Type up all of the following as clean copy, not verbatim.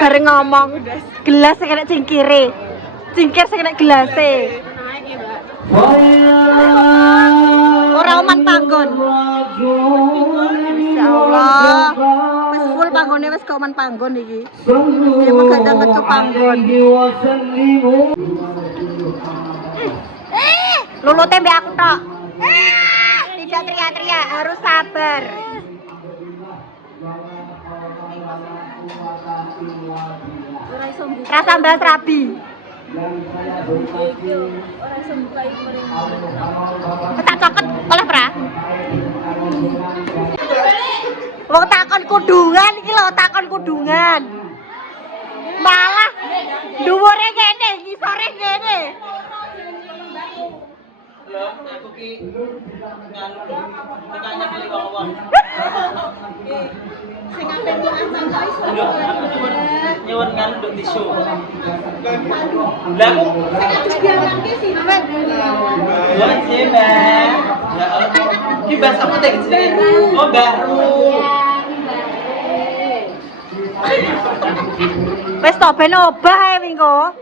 bareng ngomong gelas sing kena cingkire. Cingkir sing kena gelase. Ora oman panggon. Insyaallah. Wis full panggone wis gak oman panggon iki. Ya mung gak ngecup panggon. Lulute mbek aku tok. Tidak teriak-teriak, harus sabar. Rasa mbak rabi. Tak cokot oleh pra. Wong takon kudungan iki lho, takon kudungan. Malah dhuwure ngene, ngisore ngene. Aku ki nganu tekane beli wong. Sing ape kok ancang iso. Nyuwun kan nduk tisu. Lah kok Sing adus diamanke sih, Mas. buat sih, Mbak. Ya Allah. Ki bahasa apa teh jenenge? Oh, baru. Wis to ben obah ae mingko.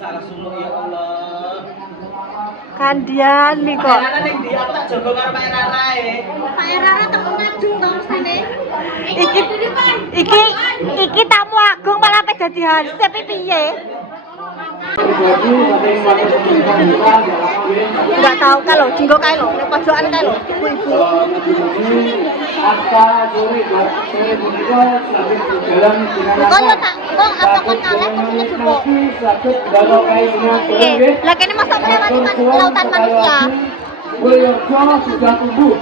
Salah suluk ya Allah. Kandian nih kok. Rara ning ndi aku tak jogo karo Pak Rara e. Pak Rara teko maju to mesine. Iki tamu agung malah pe dadi hansip piye? Enggak tahu kalau jinggo kae lho, nek pojokan kae lho, ibu-ibu. Kok yo tak kok apa kon kalih kesini jupuk. Oke, lah kene masa melewati lautan manusia. Boyolali sudah tumbuh.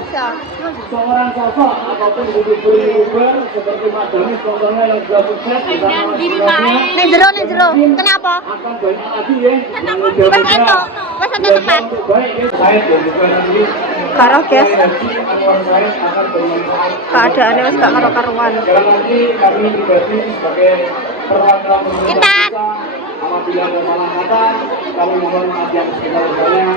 Seorang sosok ataupun youtuber seperti Mas Dani contohnya yang sudah sukses bersama teman-temannya. Nek jero. Kenapa? Akan banyak lagi ya. Wes entuk tempat. Saya dan juga nanti Karo guys, saya akan bermanfaat. keadaannya wis gak karo-karuan. Sekali lagi kami pribadi sebagai perwakilan Intan. apabila ada salah kata kami mohon maaf yang sebesar-besarnya.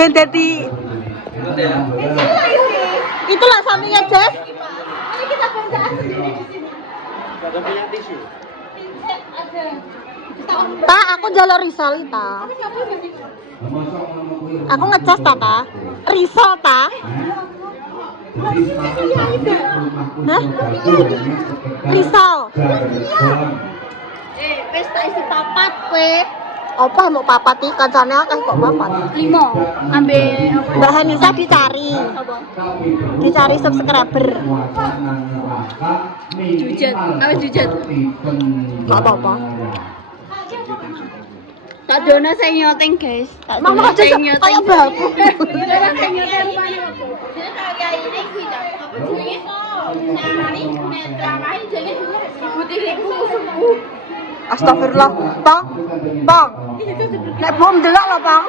Ben dadi itulah sampingnya Jess. Ini kita belajar sendiri di sini. Ada punya tisu. Tak, aku jalur risol ta. Aku ngecas ta. Risol ta. Hah? Risol. Wis tak isi papat kowe. Apa mau papat iki kancane akeh kok papat. 5. Ambil Mbak Hanisa dicari. Dicari subscriber. Jujat. Apa jujat? Enggak apa-apa. Tak dono saya nyoteng guys. Mama aja kayak babu. Saya nyoteng rupane apa? Jadi kayak ini kita apa jenenge? Sehari netramai jenenge putih-putih sembuh. Astagfirullah, Bang. Bang. Nek bom delok lho, Bang.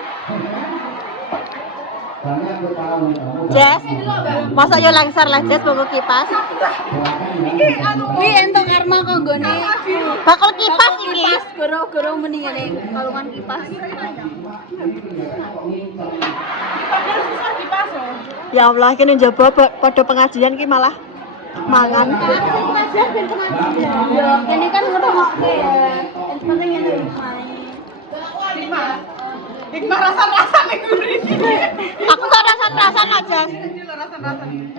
Jess, masa yo lengser lah Jess bawa kipas. Iki entuk karma konggone. Bakal kipas iki. Kipas goro-goro mendingane kalungan kipas. Ya Allah, kene njaba padha pengajian ki malah mangan. Ya, kene kan ngrungokke ya. Penting ngene Hikmah rasa-rasan nih Aku gak rasan-rasan aja.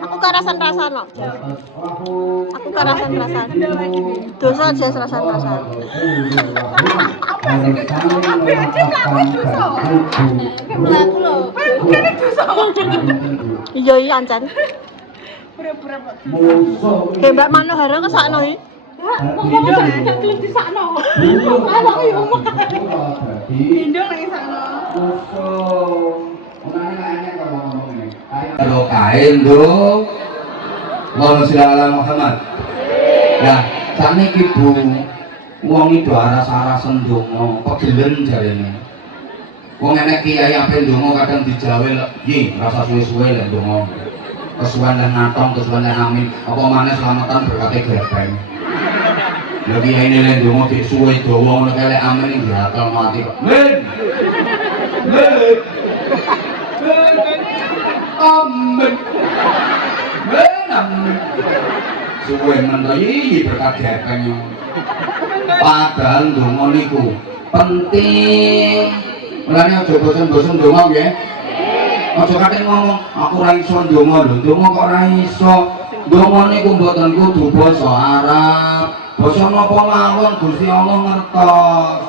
Aku gak rasan-rasan loh. Aku gak rasan-rasan. Dosa aja rasan-rasan. Melaku loh. Iya iya ancan. Kayak Mbak Manohara kesakno iki. Kalau kain tuh, Allahumma sholli ala Muhammad. Nah, saniki Bu, wong itu aras-arasen ndonga, pegelen jarene. Wong enek kiai ape ndonga kadang dijawe yi rasa suwe-suwe lek ndonga. Kesuwen lan natong, kesuwen lan amin, apa maneh selamatan berkate gepeng. Lha kiai ne lek ndonga dik suwe dawa ngono kae lek amin iki diatel mati kok. Men. Amin. Amin. Suwe meneh berkat gepeng. Padahal ndonga niku penting. Mulane aja bosen-bosen ndonga nggih. Aja kate ngomong aku ora iso ndonga lho, ndonga kok ora iso. Ndonga niku mboten kudu basa Arab. Basa napa mawon Gusti Allah ngertos.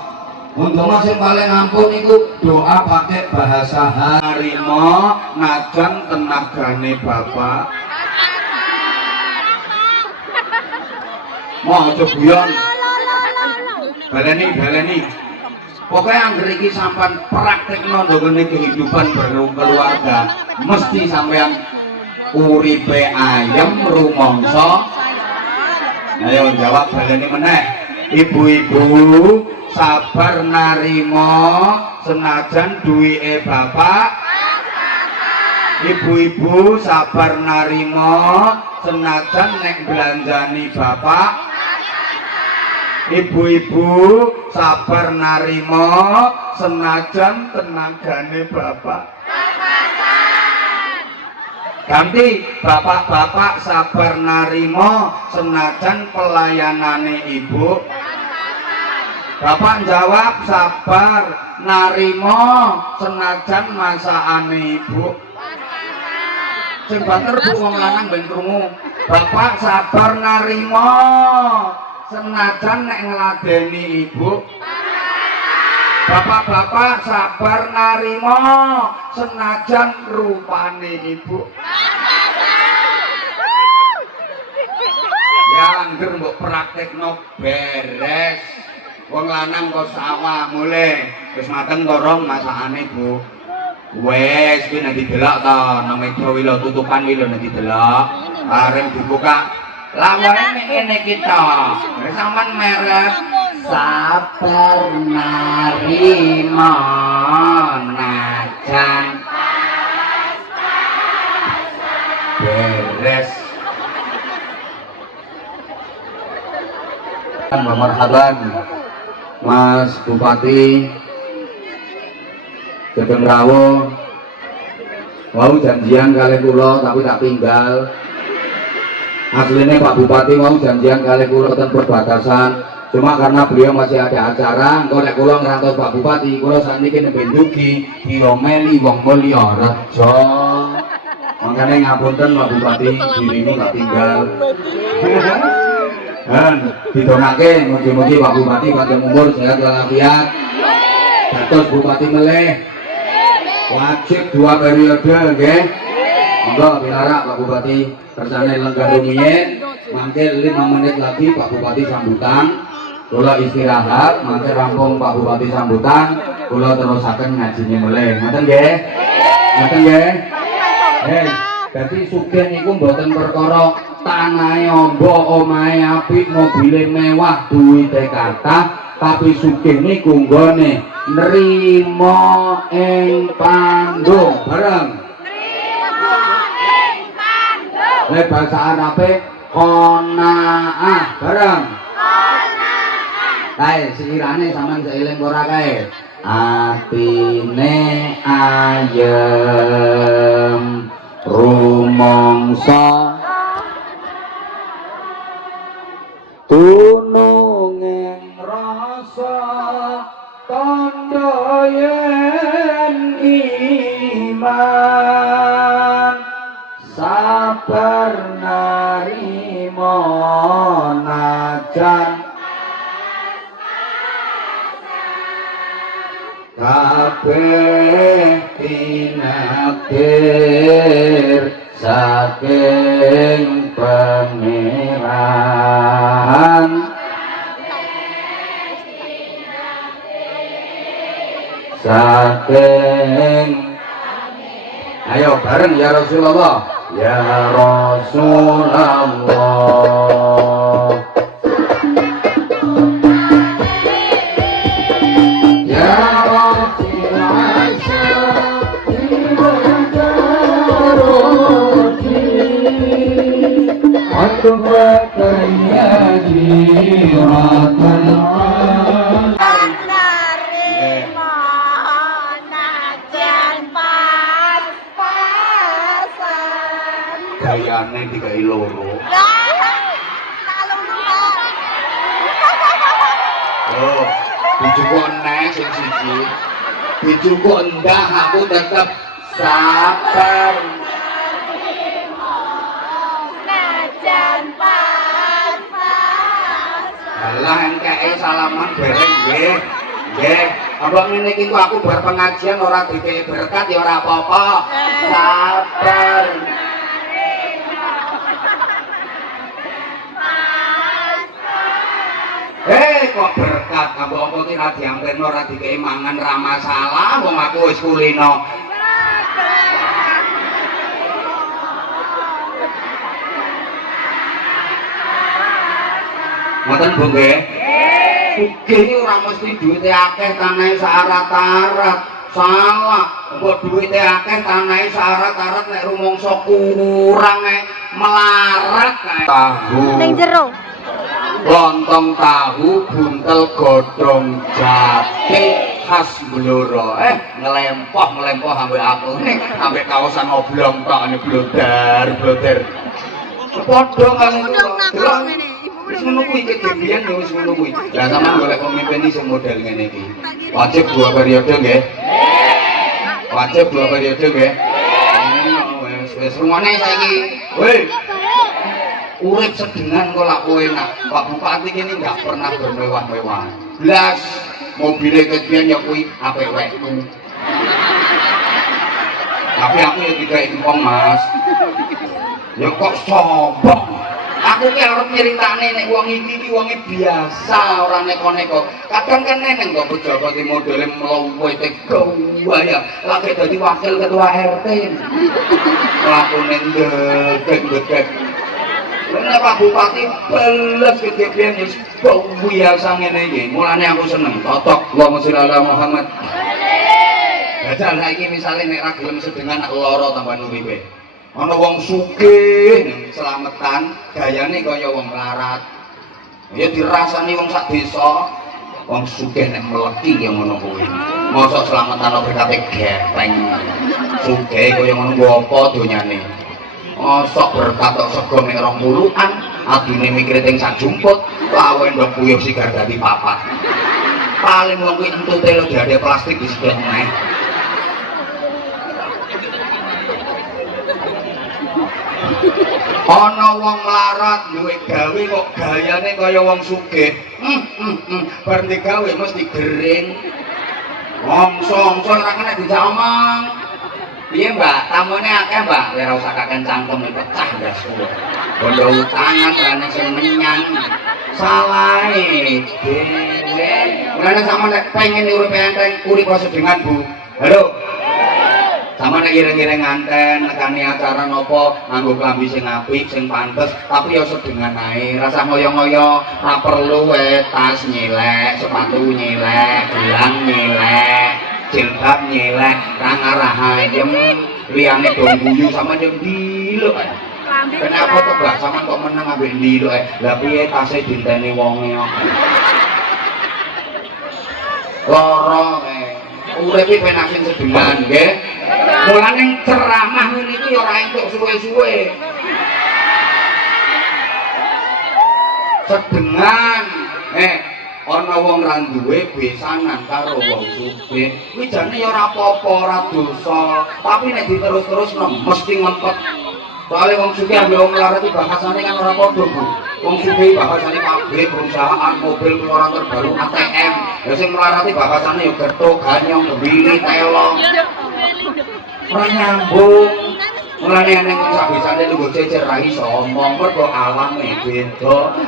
Ndonga sing paling ampun niku doa pakai bahasa harimau ngajeng tenagane Bapak. Mau aja guyon. Baleni. Pokoknya angger iki sampean praktekno ndongone kehidupan berkeluarga, mesti sampean uripe ayem rumangsa. Ayo jawab baleni meneh. Ibu-ibu sabar narima senajan duwike bapak. Ibu-ibu sabar narima senajan nek belanjani bapak. Ibu-ibu sabar narima senajan tenagane bapak. Ganti bapak-bapak sabar narima senajan pelayanane ibu. Bapak jawab sabar narima senajan masakane ibu. Sing banter Bu wong lanang ben krungu. Bapak sabar narima senajan nek ngladeni ibu. Bapak-bapak sabar narima senajan rupane ibu. Ya angger mbok praktekno beres. Wong lanang kok sawah mulai wis mateng to rong masakane Bu. Wes kuwi nek didelok to nang meja wilo tutupan wilo nek didelok arep dibuka lawane ngene iki to. Wis sampean merek sabar narima najan beres. Marhaban Mas Bupati Gedeng Rawo, mau janjian kali kula tapi tak tinggal. Aslinya Pak Bupati mau janjian kali kula ten perbatasan, cuma karena beliau masih ada acara. Engko nek kula ngrantos Pak Bupati, kula sakniki nembe ndugi diomeli wong mulya reja. Makanya ngapunten Pak Bupati, dirimu tak tinggal. Dan didongake mugi-mugi Pak Bupati panjang umur sehat walafiat. Dados Bupati meleh wajib 2 periode nggih. Monggo pinarak Pak Bupati kersane lenggah rumiyin. Mangke 5 menit lagi Pak Bupati sambutan. Kula istirahat, mangke rampung Pak Bupati sambutan, kula terusaken ngajine meleh. Ngoten nggih? Ngoten nggih? Dadi sugih niku mboten perkara tanahe amba, omahe apik, mobile mewah, duwite kathah, tapi sugih niku nggone nrimo ing panggung bareng. Nrimo ing panggung. Nek bahasa Arabe qanaah bareng. Qanaah. Kae sikirane sampean seeling ora kae. Atine ayem rumangsa tununging rasa tandha yen iman sabar narima najan kabeh tinakdir saking pangeran. Saking ayo bareng ya Rasulullah, ya Rasulullah, ya gayane dikai loro. Oh, dijukuk nek sing siji. Dijukuk ndak aku tetep sabar. Alah engkeke salaman bareng nggih. Nggih, apa ngene iki aku bar pengajian ora dikei berkat ya ora apa-apa. Sabar. kok berkat apa apa ki ra diampirno ora dikei mangan ra masalah wong aku wis kulino. Ngoten Bu nggih? Sugih iki ora mesti duwite akeh tanahe syarat-syarat. Salah. Engko duwite akeh tanahe syarat-syarat nek rumangsa kurang melarat kae. Tahu. Ning jero. Lontong tahu buntel godhong jati khas Blora. Ngelempoh ambek aku nih, ambek kaosan oblong tok ne blodar. Padha kali wis ngono kuwi kedebian ya wis ngono kuwi. Lah sampean golek pemimpin iki sing model ngene iki. Wajib 2 periode nggih. Wajib 2 periode nggih. Wis rumane saiki. Woi. Urip sedengan kok lak kowe enak. Pak Bupati kene enggak pernah bermewah-mewah. Blas mobile kebian ya kuwi apik wekku. Tapi aku ya tidak impong Mas. Ya kok sombong. Aku ki arep nyeritane nek wong iki wonge biasa ora neko-neko. Kadang kan neneng kok pejabat iki modele mlumpuh tego ya. Lagi dadi wakil ketua RT. Lakune ndek. Nek Pak Bupati beles kedepian wis biasa ngene iki. Mulane aku seneng. Totok Allahumma sholli ala Muhammad. Jajal saiki misale nek ra gelem sedengan lara tambah uripe. Ana wong sugih ning slametan gayane kaya wong larat. Ya dirasani wong sak desa. Wong sugih nek mleki ya ngono kuwi. Mosok slametan berkate gepeng. Sugih kaya ngono nggo apa donyane. Mosok berkat tok sego mek 20-an, adune mikire teng sak jumput, lawe ndok buyuh sigar dadi papat. Paling wong kuwi entute lho diade plastik disedot meneh. Ana wong melarat duwe gawe kok gayane kaya wong sugih. Bar digawe mesti gering. Ngomong-ngomong ora kena dijak omong. Piye Mbak, tamune akeh Mbak, ora usah kakek cangkem pecah ndasku. Bondo utangan rene sing menyang. Salahe dhewe. Mulane sampeyan nek pengen urip enteng urip sedengan Bu. Halo. Sama nek ireng-ireng nganten nekani acara nopo nganggo klambi sing apik sing pantes tapi ya sedengan ae rasa ngoyo-ngoyo ora perlu tas nyelek sepatu nyelek gelang nyelek jilbab nyelek kang arah ayem liyane dong guyu sama yang diluk ae kenapa tebak sama kok menang ambek diluk ae lha piye tase dinteni wonge kok loro urip iki penak sing sedengan nggih. Mulane ceramah ngene iki ora entuk suwe-suwe. Sedengan. Ana wong ra duwe besanan karo wong sugih. Kuwi jane ya ora apa-apa, ora dosa. Tapi nek diterus-terusno mesti ngempet. Soale wong sugih ambek wong melarat iki bahasane kan ora padha, Bu. Wong sugih bahasane pabrik, perusahaan, mobil keluaran terbaru, ATM. Lah sing melarat iki bahasane ya gethuk, ganyong, gebili, telong. Ora nyambung. Mulane nek sak bisane lho cecer ra iso omong, mergo alame beda.